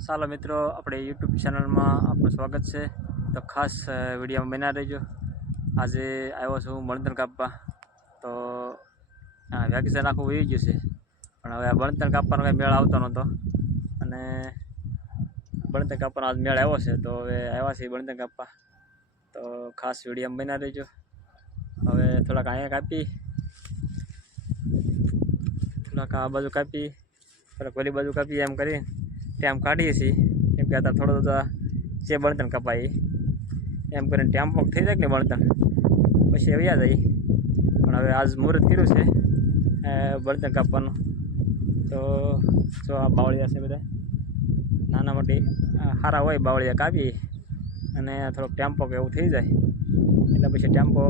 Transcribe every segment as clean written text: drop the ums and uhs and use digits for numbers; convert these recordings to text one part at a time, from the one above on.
ચાલો મિત્રો, આપણે યુટ્યુબ ચેનલમાં આપનું સ્વાગત છે. તો ખાસ વિડીયોમાં બના રહેજો. આજે આવ્યો છું બળતણ કાપવા. તો વેકેશન આખું વહી ગયું છે, પણ હવે આ બળતણ કાપવાનો કંઈ મેળ આવતો નહોતો, અને બળતણ કાપવાનો આજ મેળ આવ્યો છે. તો હવે આવ્યા છીએ બળતણ કાપવા. તો ખાસ વિડીયોમાં બના રહેજો. હવે થોડાક અહીંયા કાપી, થોડાક આ બાજુ કાપી, થોડાક ઓલી બાજુ કાપી, એમ કરી ટેમ કાઢીએ છીએ. કેમ કે અત્યારે થોડો તો જે બળતણ કપાય એમ કરીને ટેમ્પો થઈ જાય કે બળતણ પછી આવ્યા જાય. પણ હવે આજ મુહૂર્ત કર્યું છે બળતણ કાપવાનું. તો જો આ બાવળિયા છે બધા નાના મોટી સારા હોય બાવળિયા કાપી, અને થોડોક ટેમ્પો કે એવું થઈ જાય એટલે પછી ટેમ્પો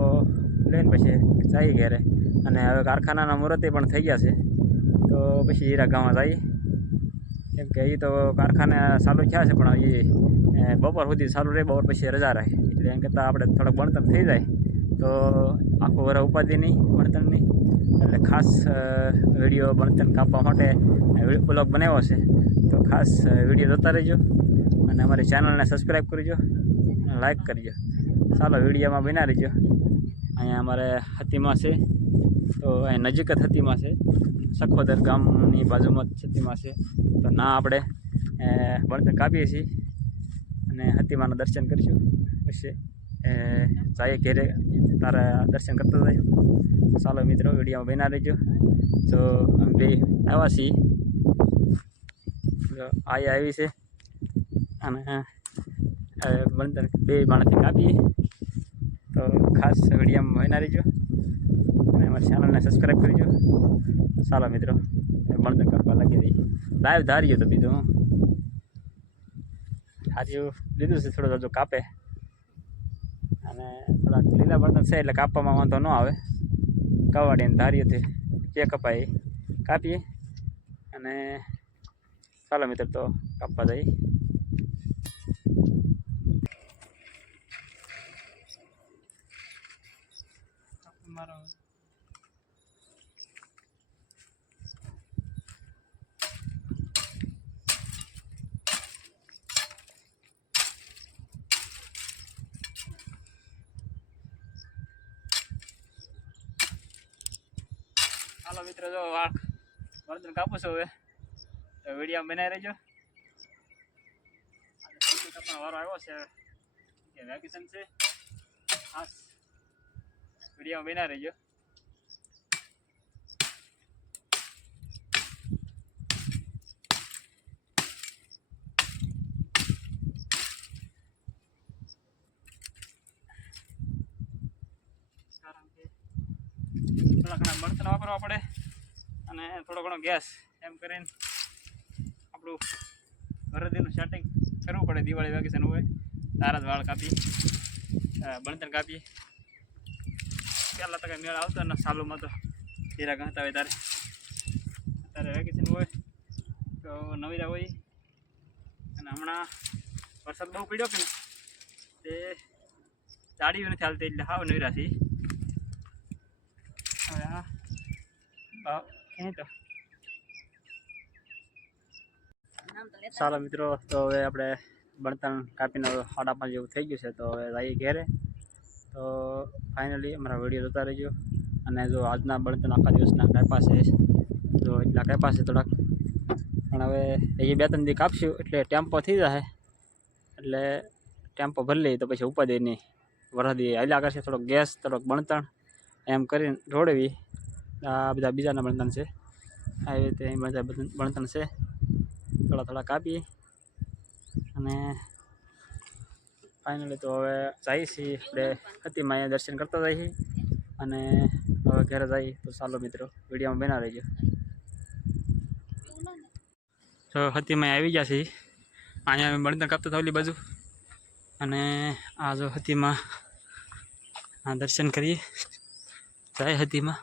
લઈને પછી જઈએ ઘરે. અને હવે કારખાનાના મુહૂર્તે પણ થઈ ગયા છે, તો પછી હીરા ગામમાં જઈએ. કેમ કે એ તો કારખાને ચાલુ થયા છે, પણ એ બપોર સુધી ચાલુ રહે, બપોર પછી રજા રહે. એટલે એમ કરતાં આપણે થોડોક બળતણ થઈ જાય તો આખું વરસ ઉપાધિ નહીં બળતણની. એટલે ખાસ વિડીયો બળતણ કાપવા માટે બ્લોગ બનાવ્યો છે. તો ખાસ વિડીયો જોતા રહેજો, અને અમારી ચેનલને સબસ્ક્રાઈબ કરજો, લાઈક કરજો. ચાલો વિડીયોમાં બના રહેજો. અહીંયા અમારે હતીમાં છે, તો અહીં નજીક જ હતીમાં છે, સખોદર ગામની બાજુમાં જ હતીમાં છે. તો ના આપણે બળતણ કાપીએ છીએ અને હતીમાના દર્શન કરીશું. પછી જઈએ ઘેરે, તારા દર્શન કરતા જાય. ચાલો મિત્રો, વિડીયોમાં બના રહેજો. તો અમે બે આવ્યા છીએ, આવી છે, અને બળતણ બે માણસથી કાપીએ. તો ખાસ વિડીયોમાં બના રહેજો, અને અમારી ચેનલને સબસ્ક્રાઈબ કરજો. ચાલો મિત્રો, બળતણ કાપવા લાગી દઈએ. લાઈવ ધારીએ તો બીજું ધાર્યું લીધું છે, થોડું હજુ કાપે. અને થોડાક લીલા બળતણ છે એટલે કાપવામાં વાંધો ન આવે. કવાડીને ધારીએથી જે કપાય કાપીએ. અને ચાલો મિત્રો, તો કાપવા જઈએ. મારો હાલો મિત્રો, જો બળતણ કાપું છું. હવે તો વિડીયો બનાવી રહેજો. કાપવાનો વારો આવ્યો છે કે વેકેશન છે, ખાસ વિડીયો બનાવી રહેજો. કારણ કે થોડા ઘણા બળતણ વાપરવા પડે, અને થોડો ઘણો ગેસ, એમ કરીને આપણું વરદીનું સેટિંગ કરવું પડે. દિવાળી વેકેશન હોય તારા જ વાળ કાપી, બળતણ કાપી. પહેલાં તો કંઈ મેળ આવતો ને, સાલુમાં તો હીરા ગણતા હોય ત્યારે. અત્યારે વેકેશન હોય તો નવીરા હોય, અને હમણાં વરસાદ બહુ પડ્યો કે ને, તે જાડીઓ નથી હાલતી, એટલે હાવ નવીરા છે. હવે તો ચાલો મિત્રો, તો હવે આપણે બળતણ કાપીને 5:30 જેવું થઈ ગયું છે. તો હવે જઈએ ઘેરે. તો ફાઇનલી અમારા વિડીયો જોતા રહેજો. અને જો આજના બળતણ આખા દિવસના કાપ્યા છે, જો એટલા કાપ્યા છે થોડાક, પણ હવે એ 2-3 દી કાપશું એટલે ટેમ્પો થઈ જશે. એટલે ટેમ્પો ભરી લઈએ તો પછી ઉપાધિ નહીં. વરસાદી હાલ્યા કરશે, થોડોક ગેસ, થોડોક બળતણ, એમ કરીને ઢોળવી. આ બધા બીજાના બળતણ છે, આવી રીતે બધા બળતણ છે. થોડા થોડા કાપીએ, અને ફાઇનલી તો હવે જઈએ છીએ આપણે હતીમાં, અહીંયા દર્શન કરતા જઈએ. અને હવે ઘરે જઈએ. તો ચાલો મિત્રો, વિડીયોમાં બના રહેજો. તો હતીમાં આવી ગયા છીએ. અહીંયા અમે બળતણ કાપતા હતા ઓલી બાજુ, અને આ જો હતીમાં આ દર્શન કરીએ. જાય હતીમાં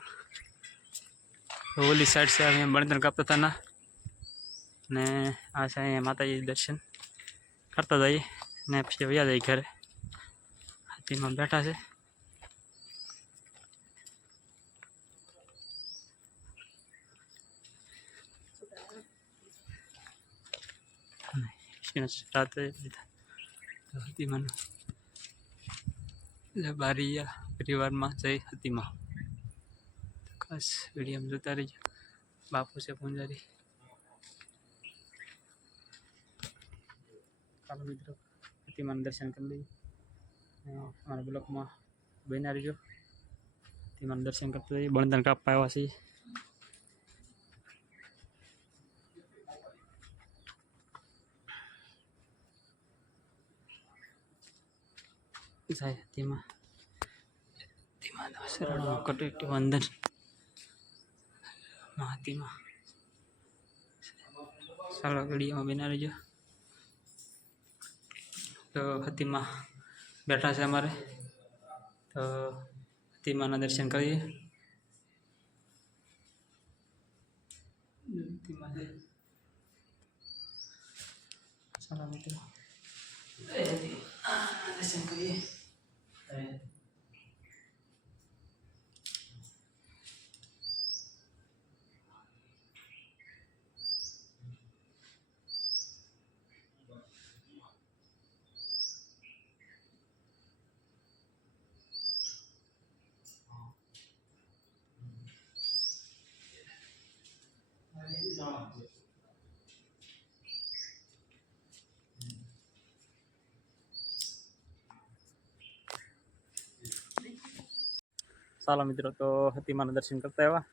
ઓલી સાઈડ છે, અમે બળતણ કાપતા હતા ના, અને આ છે અહીંયા માતાજી દર્શન કરતા જઈએ, ને પછી વ્યા જઈએ ઘરે. હાથીમાં બેઠા છે. દર્શન રાત્રે લીધા. તો હતીમાનું એટલે બારીયા પરિવારમાં જય હતીમાં. ખાસ વિડીયો જોતા રહીજો. બાપુ છે પૂંજારી. ચાલો મિત્રો, હતીમાનું દર્શન કરી લઈએ. અમારા બ્લોકમાં બન્યા રહીજો. હતીમાનું દર્શન કરતા રહીએ. બળદન કાપવા આવ્યા છીએ. જાય હતીમાં શરણો કટેટી વંદન હાથીમાં. ચાલો વિડીયોમાં બના રહીજો. તો હતીમાં બેઠા છે અમારે. તો હતીમાના દર્શન કરીએ. હતીમાં છે. ચાલો મિત્રો દર્શન કરીએ. ચાલો મિત્રો, તો હતીમાના દર્શન કરતા આવ્યા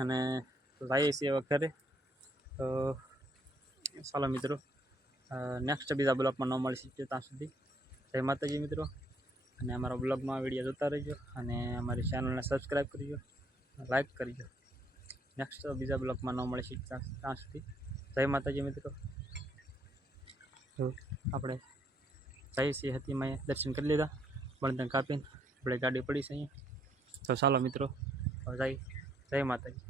અને જઈએ છીએ હવે ઘરે. તો ચાલો મિત્રો, નેક્સ્ટ બીજા બ્લોગમાં ન મળી શકીએ ત્યાં સુધી જય માતાજી મિત્રો. અને અમારા બ્લોગમાં વિડીયો જોતા રહીજો અને અમારી ચેનલને સબસ્ક્રાઈબ કરજો, લાઈક કરજો. નેક્સ્ટ બીજા બ્લોગમાં ન મળી શકીએ ત્યાં સુધી જય માતાજી મિત્રો. તો આપણે જઈએ છીએ હતીમાં દર્શન કરી લીધા. બળદન કાપીને આપણે ગાડી પડી છે અહીંયા. તો ચાલો મિત્રો, જય માતાજી.